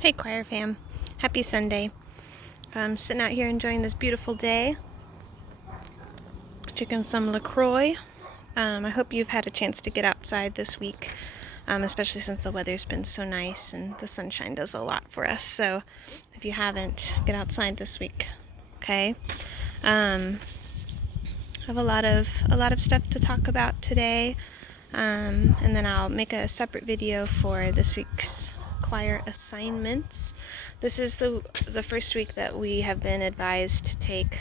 Hey choir fam, happy Sunday. I'm sitting out here enjoying this beautiful day, drinking some LaCroix. I hope you've had a chance to get outside this week, especially since the weather's been so nice and the sunshine does a lot for us. So if you haven't, get outside this week, okay? I have a lot of stuff to talk about today, and then I'll make a separate video for this week's choir assignments. This is the first week that we have been advised to take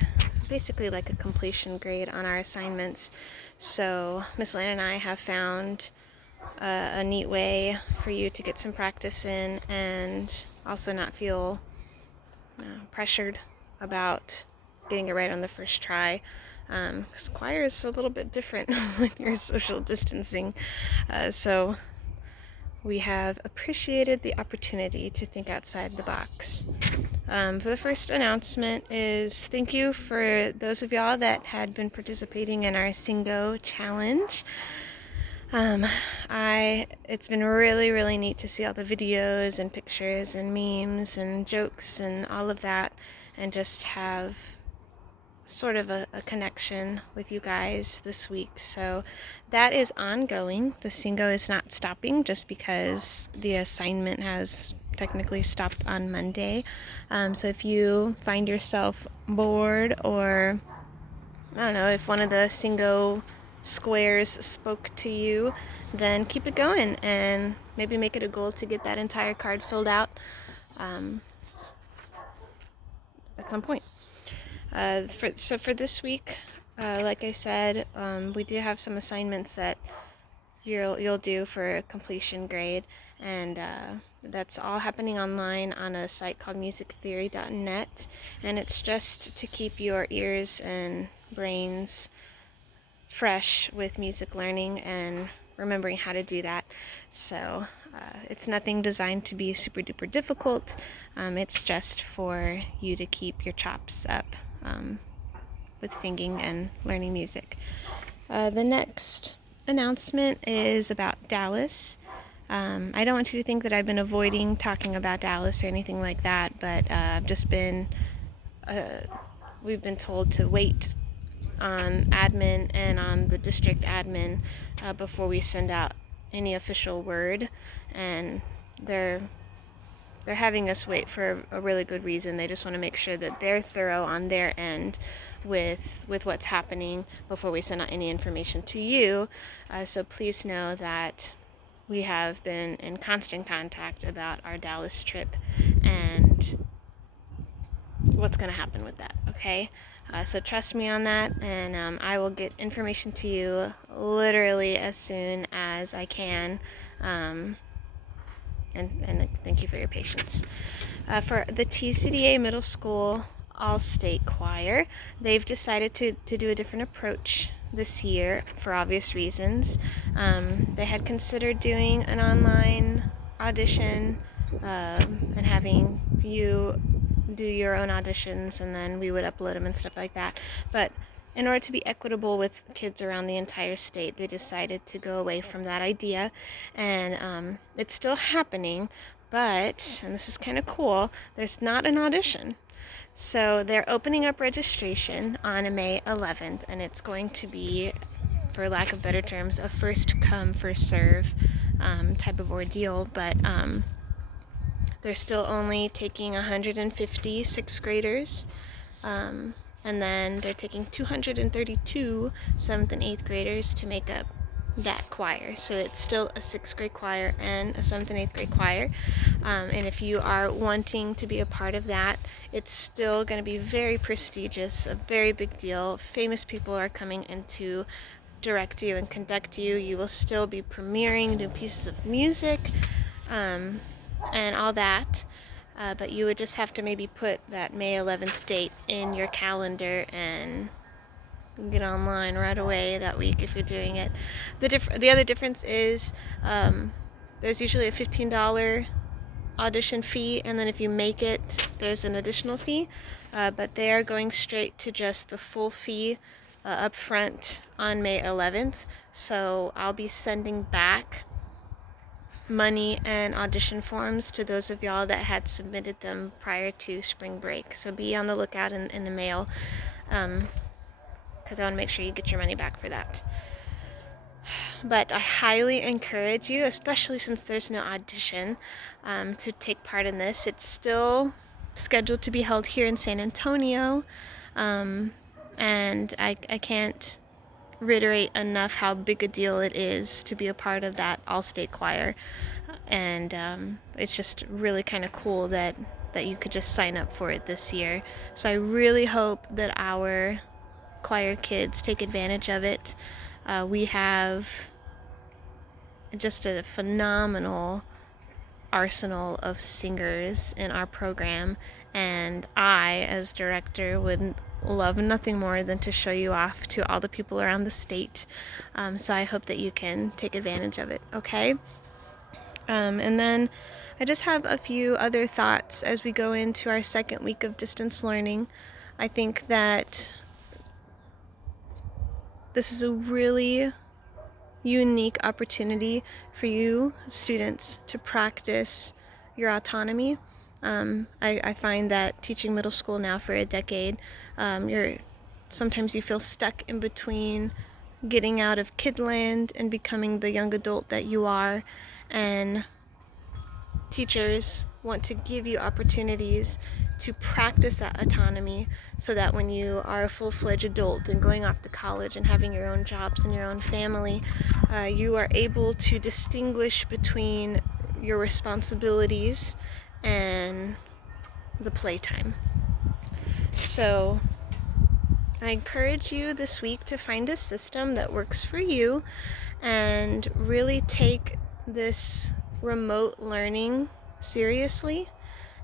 basically like a completion grade on our assignments. So Miss Lana and I have found a neat way for you to get some practice in and also not feel pressured about getting it right on the first try. Because choir is a little bit different when you're social distancing. So we have appreciated the opportunity to think outside the box. For the first announcement is thank you for those of y'all that had been participating in our Singo challenge. It's been really neat to see all the videos and pictures and memes and jokes and all of that, and just have sort of a connection with you guys this week. So that is ongoing. The Singo is not stopping just because the assignment has technically stopped on Monday. So if you find yourself bored, or I don't know, if one of the Singo squares spoke to you, then keep it going and maybe make it a goal to get that entire card filled out at some point. For this week, like I said, we do have some assignments that you'll do for a completion grade, and that's all happening online on a site called musictheory.net, and it's just to keep your ears and brains fresh with music learning and remembering how to do that. So it's nothing designed to be super duper difficult. It's just for you to keep your chops up with singing and learning music. The next announcement is about Dallas. I don't want you to think that I've been avoiding talking about Dallas or anything like that, but we've been told to wait on admin and on the district admin before we send out any official word, and they're having us wait for a really good reason. They just want to make sure that they're thorough on their end with what's happening before we send out any information to you. So please know that we have been in constant contact about our Dallas trip and what's going to happen with that, okay? So trust me on that, and I will get information to you literally as soon as I can. And thank you for your patience. For the TCDA Middle School All-State Choir, they've decided to do a different approach this year for obvious reasons. They had considered doing an online audition and having you do your own auditions, and then we would upload them and stuff like that. But in order to be equitable with kids around the entire state, they decided to go away from that idea, and it's still happening, but, and this is kind of cool, there's not an audition. So they're opening up registration on May 11th, and it's going to be, for lack of better terms, a first come, first serve type of ordeal, but they're still only taking 150 sixth graders, and then they're taking 232 7th and 8th graders to make up that choir. So it's still a 6th grade choir and a 7th and 8th grade choir. And if you are wanting to be a part of that, it's still going to be very prestigious, a very big deal. Famous people are coming in to direct you and conduct you. You will still be premiering new pieces of music and all that. But you would just have to maybe put that May 11th date in your calendar and get online right away that week if you're doing it. The other difference is there's usually a $15 audition fee, and then if you make it, there's an additional fee. But they are going straight to just the full fee up front on May 11th. So I'll be sending back money and audition forms to those of y'all that had submitted them prior to spring break. So be on the lookout in the mail, because I want to make sure you get your money back for that. But I highly encourage you, especially since there's no audition, to take part in this. It's still scheduled to be held here in San Antonio, and I can't reiterate enough how big a deal it is to be a part of that all-state choir. And it's just really kind of cool that you could just sign up for it this year. So I really hope that our choir kids take advantage of it. We have just a phenomenal arsenal of singers in our program, and I, as director, would love nothing more than to show you off to all the people around the state. So I hope that you can take advantage of it, okay? And then I just have a few other thoughts as we go into our second week of distance learning. I think that this is a really unique opportunity for you students to practice your autonomy. I find that teaching middle school now for a decade, sometimes you feel stuck in between getting out of kidland and becoming the young adult that you are, and teachers want to give you opportunities to practice that autonomy so that when you are a full-fledged adult and going off to college and having your own jobs and your own family, you are able to distinguish between your responsibilities and the playtime. So I encourage you this week to find a system that works for you and really take this remote learning seriously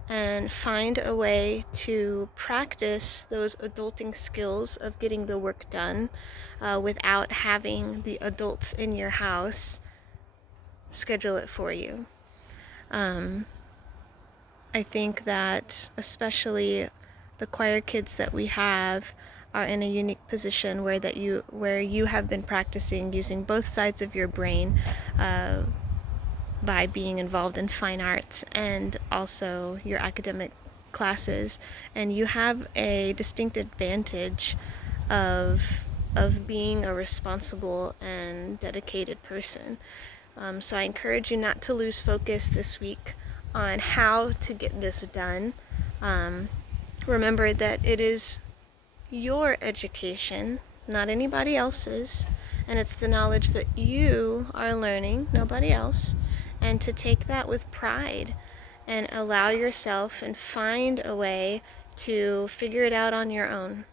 and find a way to practice those adulting skills of getting the work done without having the adults in your house schedule it for you. I think that especially the choir kids that we have are in a unique position where you have been practicing using both sides of your brain by being involved in fine arts and also your academic classes, and you have a distinct advantage of being a responsible and dedicated person. So I encourage you not to lose focus this week on how to get this done. Remember that it is your education, not anybody else's, and it's the knowledge that you are learning, nobody else, and to take that with pride and allow yourself and find a way to figure it out on your own.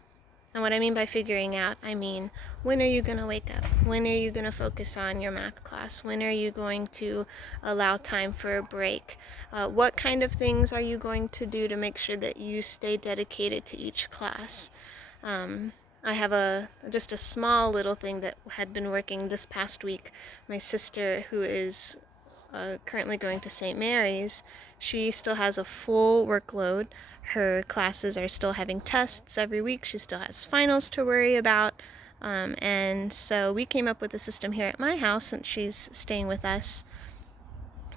And what I mean by figuring out, I mean, when are you going to wake up? When are you going to focus on your math class? When are you going to allow time for a break? What kind of things are you going to do to make sure that you stay dedicated to each class? I have just a small little thing that had been working this past week. My sister, who is currently going to St. Mary's, she still has a full workload. Her classes are still having tests every week. She still has finals to worry about. And so we came up with a system here at my house, since she's staying with us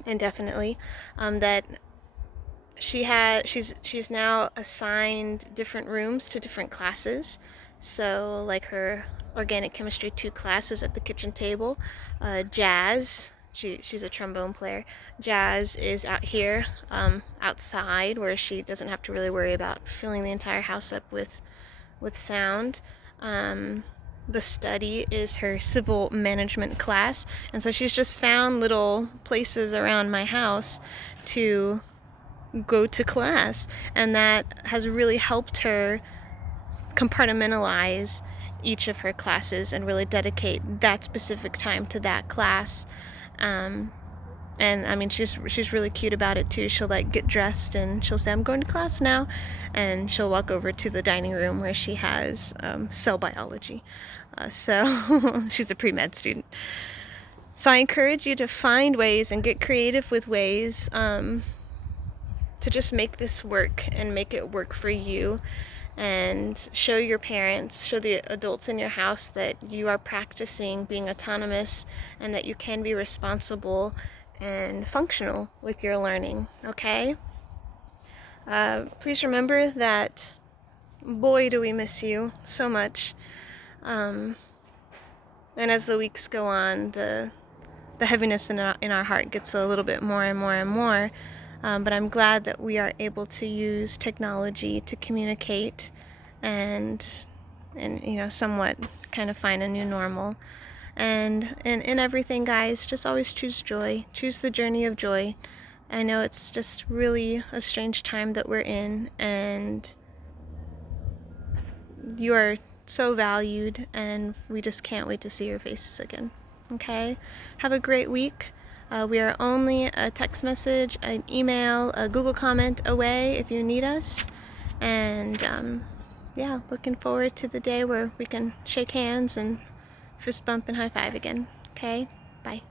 indefinitely, that she's now assigned different rooms to different classes. So like her organic chemistry 2 class is at the kitchen table. Jazz, she's a trombone player. Jazz is out here, outside, where she doesn't have to really worry about filling the entire house up with sound. The study is her civil management class, and so she's just found little places around my house to go to class, and that has really helped her compartmentalize each of her classes and really dedicate that specific time to that class. And I mean, she's really cute about it too. She'll like get dressed and she'll say, "I'm going to class now," and she'll walk over to the dining room where she has cell biology. So she's a pre-med student. So I encourage you to find ways and get creative with ways to just make this work and make it work for you, and show your parents, show the adults in your house that you are practicing being autonomous and that you can be responsible and functional with your learning, okay? Please remember that, boy, do we miss you so much. And as the weeks go on, the heaviness in our heart gets a little bit more and more and more. But I'm glad that we are able to use technology to communicate and somewhat kind of find a new normal. And in everything, guys, just always choose joy. Choose the journey of joy. I know it's just really a strange time that we're in, and you are so valued, and we just can't wait to see your faces again. Okay? Have a great week. We are only a text message, an email, a Google comment away if you need us. And yeah, looking forward to the day where we can shake hands and fist bump and high five again. Okay? Bye.